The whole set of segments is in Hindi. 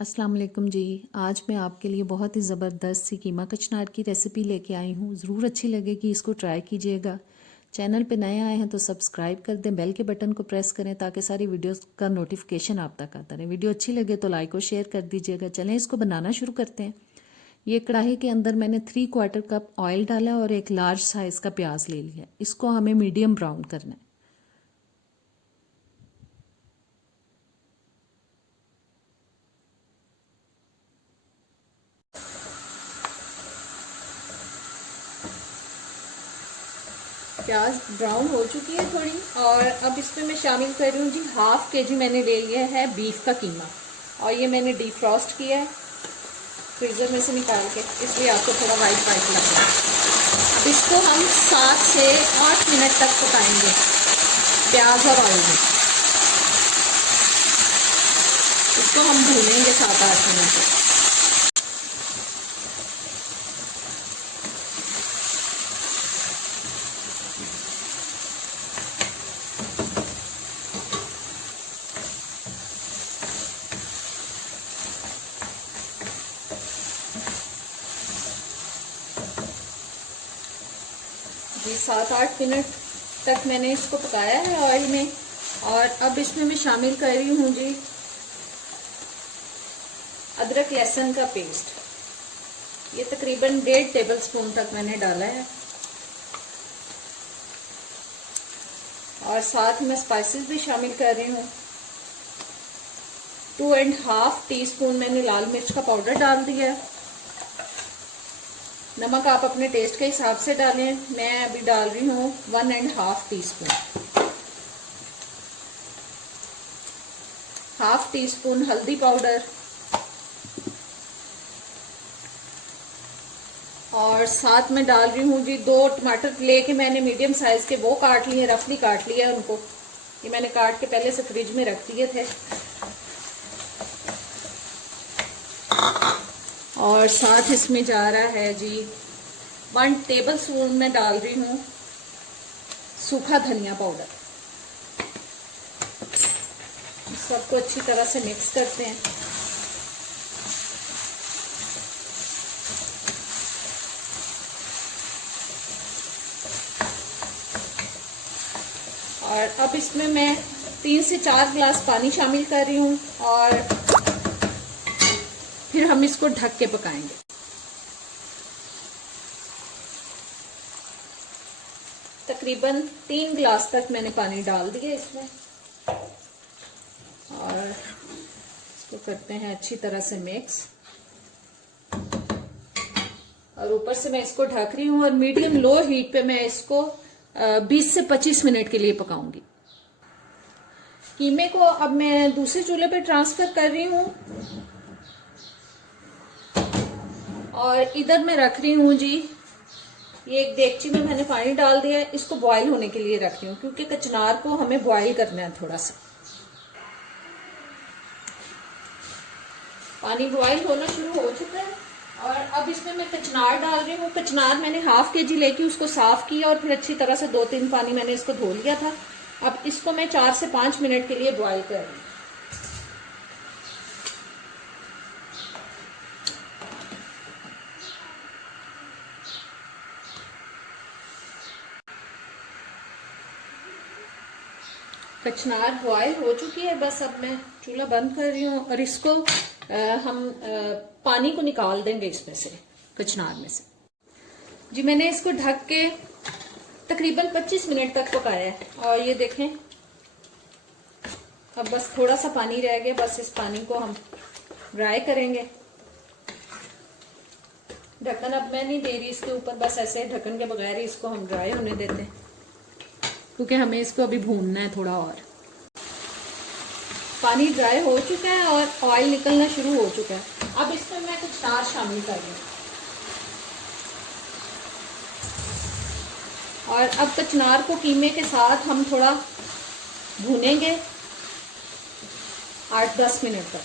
अस्सलाम वालेकुम जी। आज मैं आपके लिए बहुत ही ज़बरदस्त सी कीमा कचनार की रेसिपी लेके आई हूँ। ज़रूर अच्छी लगेगी, इसको ट्राई कीजिएगा। चैनल पे नए आए हैं तो सब्सक्राइब कर दें, बेल के बटन को प्रेस करें ताकि सारी वीडियोस का नोटिफिकेशन आप तक आता रहे। वीडियो अच्छी लगे तो लाइक और शेयर कर दीजिएगा। चलें इसको बनाना शुरू करते हैं। ये कढ़ाई के अंदर मैंने 3/4 कप ऑयल डाला और एक लार्ज साइज़ का प्याज ले लिया। इसको हमें मीडियम ब्राउन करना है। प्याज ब्राउन हो चुकी है थोड़ी, और अब इसमें मैं शामिल कर रही हूँ जी 1/2 kg मैंने ले लिया है बीफ का कीमा, और ये मैंने डीफ्रॉस्ट किया है फ्रीज़र में से निकाल के, इसलिए आपको थोड़ा वाइट वाइट लग रहा है। अब इसको हम 7 से 8 मिनट तक पकाएंगे प्याज और ऑयल में। इसको हम भूनेंगे 7-8 मिनट। जी 7-8 मिनट तक मैंने इसको पकाया है ऑयल में, और अब इसमें मैं शामिल कर रही हूँ जी अदरक लहसुन का पेस्ट। ये तकरीबन 1.5 टेबलस्पून तक मैंने डाला है, और साथ में स्पाइसेस भी शामिल कर रही हूँ। 2.5 टीस्पून मैंने लाल मिर्च का पाउडर डाल दिया है। नमक आप अपने टेस्ट के हिसाब से डालें। मैं अभी डाल रही हूँ 1.5 टीस्पून। 1/2 टीस्पून हल्दी पाउडर, और साथ में डाल रही हूँ जी 2 टमाटर लेके मैंने मीडियम साइज के, वो काट लिए, रफली काट लिया उनको। ये मैंने काट के पहले से फ्रिज में रख दिए थे। और साथ इसमें जा रहा है जी 1 टेबलस्पून में डाल रही हूँ सूखा धनिया पाउडर। सबको अच्छी तरह से मिक्स करते हैं। और अब इसमें मैं 3 से 4 गिलास पानी शामिल कर रही हूँ, और फिर हम इसको ढक के पकाएंगे। तकरीबन 3 गिलास तक मैंने पानी डाल दिया इसमें, और इसको करते हैं अच्छी तरह से मिक्स। और ऊपर से मैं इसको ढक रही हूँ, और मीडियम लो हीट पे मैं इसको 20 से 25 मिनट के लिए पकाऊंगी। कीमे को अब मैं दूसरे चूल्हे पे ट्रांसफर कर रही हूँ, और इधर मैं रख रही हूँ जी ये एक देगची में मैंने पानी डाल दिया है। इसको बॉईल होने के लिए रख रही हूँ, क्योंकि कचनार को हमें बॉईल करना है थोड़ा सा। पानी बॉईल होना शुरू हो चुका है, और अब इसमें मैं कचनार डाल रही हूँ। कचनार मैंने 1/2 kg लेके उसको साफ किया, और फिर अच्छी तरह से 2-3 पानी मैंने इसको धो लिया था। अब इसको मैं 4 से 5 मिनट के लिए बॉईल कर रही हूँ। कचनार बॉयल हो चुकी है, बस अब मैं चूल्हा बंद कर रही हूँ, और इसको हम पानी को निकाल देंगे इसमें से, कचनार में से। जी मैंने इसको ढक के तकरीबन 25 मिनट तक पकाया है, और ये देखें अब बस थोड़ा सा पानी रह गया। बस इस पानी को हम ड्राई करेंगे। ढक्कन अब मैं नहीं दे रही इसके ऊपर, बस ऐसे ढक्कन के बगैर ही इसको हम ड्राई होने देते हैं, क्योंकि हमें इसको अभी भूनना है थोड़ा और। पानी ड्राई हो चुका है और ऑयल निकलना शुरू हो चुका है। अब इसमें मैं कुछ कचनार शामिल कर रही हूँ, और अब कचनार को कीमे के साथ हम थोड़ा भूनेंगे 8-10 मिनट तक।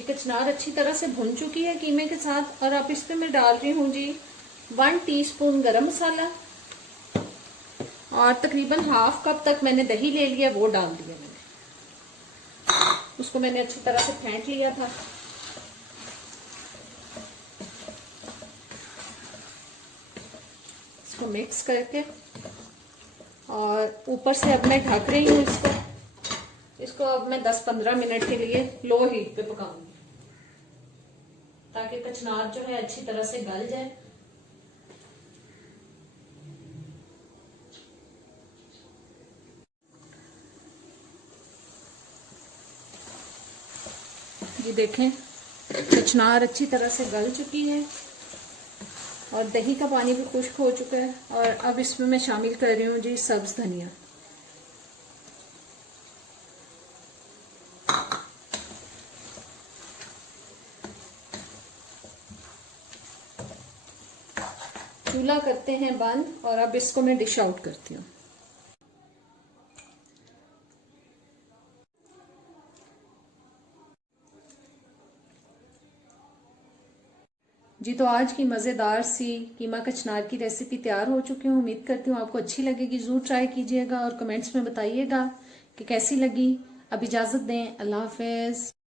जी कचनार अच्छी तरह से भुन चुकी है कीमे के साथ, और अब इसमें मैं डाल रही हूँ जी 1 टीस्पून गरम मसाला, और तकरीबन हाफ कप तक मैंने दही ले लिया, वो डाल दिया मैंने। उसको मैंने अच्छी तरह से फेंट लिया था। इसको मिक्स करके, और ऊपर से अब मैं ढक रही हूँ इसको अब मैं 10-15 मिनट के लिए लो हीट पे पकाऊंगी, ताकि कचनार जो है अच्छी तरह से गल जाए। ये देखें कचनार अच्छी तरह से गल चुकी है, और दही का पानी भी खुश्क हो चुका है। और अब इसमें मैं शामिल कर रही हूँ जी सब्ज धनिया। चूल्हा करते हैं बंद, और अब इसको मैं डिश आउट करती हूँ। जी तो आज की मज़ेदार सी कीमा कचनार की रेसिपी तैयार हो चुकी हूँ। उम्मीद करती हूँ आपको अच्छी लगेगी। ज़रूर ट्राई कीजिएगा और कमेंट्स में बताइएगा कि कैसी लगी। अब इजाज़त दें, अल्लाह हाफ़िज़।